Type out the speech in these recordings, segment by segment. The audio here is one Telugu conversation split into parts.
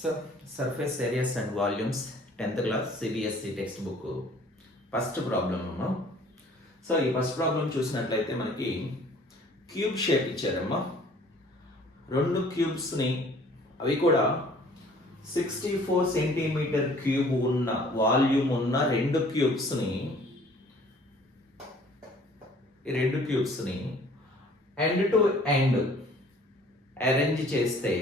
Surface areas and volumes 10th class CBSE text book first problem అమ్మా. సో ఈ ఫస్ట్ ప్రాబ్లం చూసినట్లయితే మనకి క్యూబ్ షేప్ ఇచ్చారమ్మా. రెండు క్యూబ్స్ని అవి కూడా 64 సెంటీమీటర్ క్యూబ్ ఉన్న వాల్యూమ్ ఉన్న రెండు క్యూబ్స్ని ఎండ్ టు ఎండ్ అరేంజ్ చేస్తే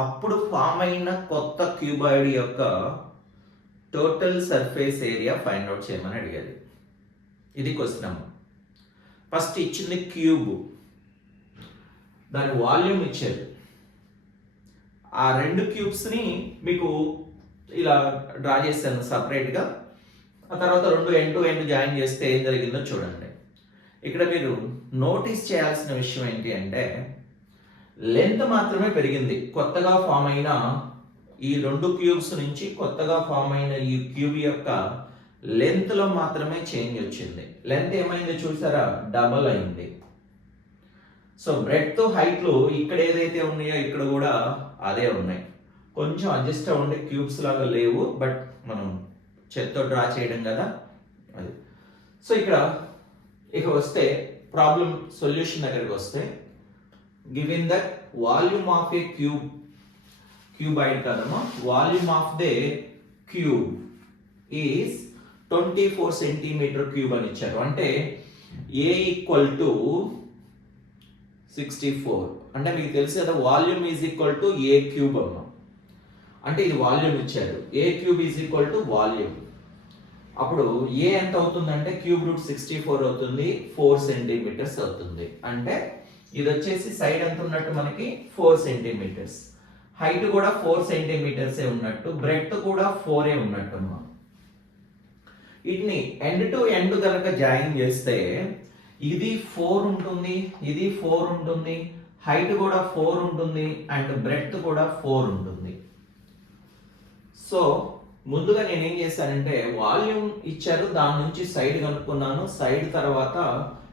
అప్పుడు ఫామ్ అయిన కొత్త క్యూబాయిడ్ యొక్క total surface area find out చేయమని అడిగారు. ఇది క్వశ్చన్. ఫస్ట్ ఇచ్చింది క్యూబ్, దాని వాల్యూమ్ ఇచ్చారు. ఆ రెండు క్యూబ్స్ని మీకు ఇలా డ్రా చేశాను సపరేట్గా. ఆ తర్వాత రెండు ఎండ్ టు ఎండ్ జాయిన్ చేస్తే ఏం జరిగిందో చూడండి. ఇక్కడ మీరు నోటీస్ చేయాల్సిన విషయం ఏంటి అంటే లెంత్ మాత్రమే పెరిగింది. కొత్తగా ఫామ్ అయిన ఈ రెండు క్యూబ్స్ నుంచి కొత్తగా ఫామ్ అయిన ఈ క్యూబ్ యొక్క లెంత్ లో మాత్రమే చేంజ్ వచ్చింది. లెంత్ ఏమైంది చూసారా, డబల్ అయింది. సో బ్రెడ్త్ హైట్లు ఇక్కడ ఏదైతే ఉన్నాయో ఇక్కడ కూడా అదే ఉన్నాయి. కొంచెం అడ్జస్ట్ అవ్వండి, క్యూబ్స్ లాగా లేవు, బట్ మనం చేత్తో డ్రా చేయడం కదా అది. సో ఇక వస్తే ప్రాబ్లం సొల్యూషన్ దగ్గరికి వస్తే, given that volume of a cuboid kadama, volume of the cube is 24 centimeter cube అని ఇచ్చారు. అంటే a equal to 64 అంటే మీకు తెలుసు కదా, volume is equal to a cube అమ్మా. అంటే ఇది వాల్యూమ్ ఇచ్చారు, a cube is equal to volume. అప్పుడు a ఎంత అవుతుందంటే క్యూబ్ రూట్ 64 అవుతుంది, 4 సెంటీమీటర్స్ అవుతుంది. అంటే ఇది వచ్చేసి సైడ్ ఎంత ఉన్నట్టు మనకి 4 సెంటీమీటర్స్, హైట్ కూడా 4 సెంటీమీటర్సే ఉన్నట్టు, బ్రెడ్త్ కూడా 4 ఉన్నట్టు అమ్మా. వీటిని ఎండ్ టు ఎండ్ కనుక జాయిన్ చేస్తే ఇది 4 ఉంటుంది, ఇది 4 ఉంటుంది, హైట్ కూడా 4 ఉంటుంది, అండ్ బ్రెడ్త్ కూడా 4 ఉంటుంది. సో ముందుగా నేను ఏం చేశానంటే వాల్యూమ్ ఇచ్చారు, దాని నుంచి సైడ్ కనుక్కున్నాను. సైడ్ తర్వాత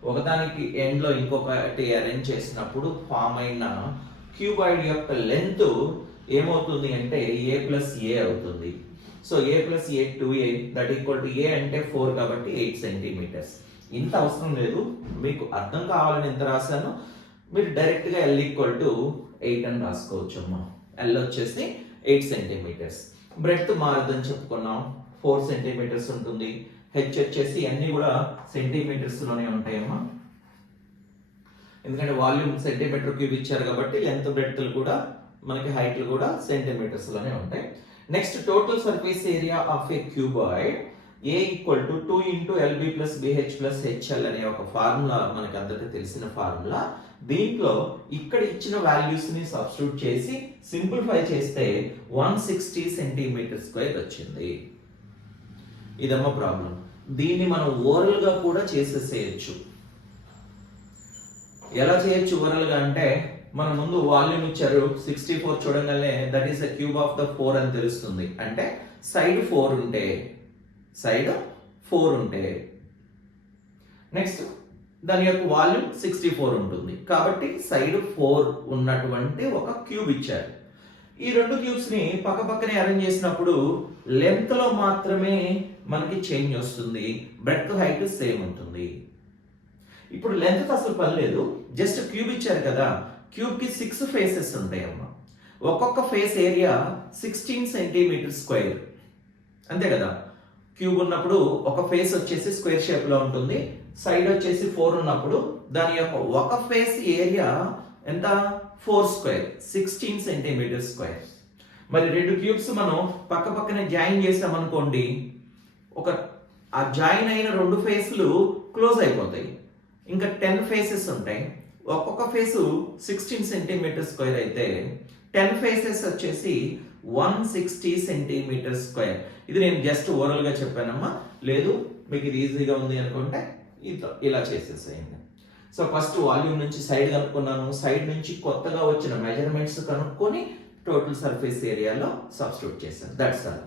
ఒకదానికి ఎండ్ లో ఇంకొకటి అరేంజ్ చేసినప్పుడు ఫామ్ అయిన క్యూబాయిడ్ యొక్క లెంత్ ఏమవుతుంది అంటే a ప్లస్ a అవుతుంది. So a plus a 2a that equal to a అంటే 4 కాబట్టి 8 సెంటీమీటర్స్. ఇంత అవసరం లేదు, మీకు అర్థం కావాలని ఎంత రాశాను, మీరు డైరెక్ట్ గా l ఈక్వల్ టు 8 అని రాసుకోవచ్చు అమ్మా. l వచ్చేసి 8 సెంటీమీటర్స్. బ్రెడ్త్ మారదని చెప్పుకున్నాం, 4 సెంటీమీటర్స్ ఉంటుంది. హెచ్ వచ్చేసి అన్ని కూడా సెంటీమీటర్స్ లోనే ఉంటాయమ్మా, ఎందుకంటే వాల్యూమ్ సెంటీమీటర్ క్యూబ్ ఇచ్చారు కాబట్టి లెంత్ బ్రెడ్త్లు కూడా మనకి హైట్లు కూడా సెంటీమీటర్స్ లోనే ఉంటాయి. Next total surface area of A cuboid A equal to 2 into LB plus BH plus HL అనే ఒక ఫార్ములా మనకి అందరికీ తెలిసిన ఫార్ములా. దీంట్లో ఇక్కడ ఇచ్చిన వాల్యూస్ ని సబ్స్టిట్యూట్ చేసి సింప్లిఫై చేస్తే 160 సెంటీమీటర్ స్క్వేర్ వచ్చింది. ఇదమ్మా ప్రాబ్లం. దీన్ని మనం ఓరల్ గా కూడా చేసేసేయచ్చు. ఎలా చేయొచ్చు ఓరల్ గా అంటే, మన ముందు వాల్యూమ్ ఇచ్చారు 64, చూడగానే that is the cube of the 4 అని తెలుస్తుంది. అంటే సైడ్ 4 ఉంటే నెక్స్ట్ దాని యొక్క వాల్యూమ్ 64 ఉంటుంది కాబట్టి సైడ్ 4 ఉన్నటువంటి ఒక క్యూబ్ ఇచ్చారు. ఈ రెండు క్యూబ్స్ ని పక్క పక్కనే అరేంజ్ చేసినప్పుడు లెంత్ లో మాత్రమే మనకి చేంజ్ వస్తుంది, బ్రెడ్త్ హైట్ సేమ్ ఉంటుంది. ఇప్పుడు లెంత్ అసలు పని లేదు, జస్ట్ క్యూబ్ ఇచ్చారు కదా, క్యూబ్ కి 6 ఫేసెస్ ఉంటాయి అమ్మా. ఒక్కొక్క ఫేస్ ఏరియా 16 సెంటీమీటర్ స్క్వేర్, అంతే కదా. క్యూబ్ ఉన్నప్పుడు ఒక ఫేస్ వచ్చేసి స్క్వేర్ షేప్ లో ఉంటుంది, సైడ్ వచ్చేసి 4 ఉన్నప్పుడు దాని యొక్క ఒక ఫేస్ ఏరియా ఎంత, 4 స్క్వేర్, 16 సెంటీమీటర్ స్క్వేర్. మరి రెండు క్యూబ్స్ మనం పక్క పక్కనే జాయిన్ చేసామనుకోండి, ఆ జాయిన్ అయిన రెండు ఫేస్లు క్లోజ్ అయిపోతాయి, ఇంకా 10 ఫేసెస్ ఉంటాయి. ఒక్కొక్క ఫేసు 16 సెంటీమీటర్ స్క్వేర్ అయితే 10 ఫేసెస్ వచ్చేసి 160 సెంటీమీటర్ స్క్వేర్. ఇది నేను జస్ట్ ఓవరాల్ గా చెప్పానమ్మా. లేదు మీకు ఇది ఈజీగా ఉంది అనుకుంటే ఇలా చేసేసేయండి. సో ఫస్ట్ వాల్యూమ్ నుంచి సైడ్ కనుక్కున్నాను, సైడ్ నుంచి కొత్తగా వచ్చిన మెజర్మెంట్స్ కనుక్కొని టోటల్ సర్ఫేస్ ఏరియాలో సబ్స్టిట్యూట్ చేశాను. That's all.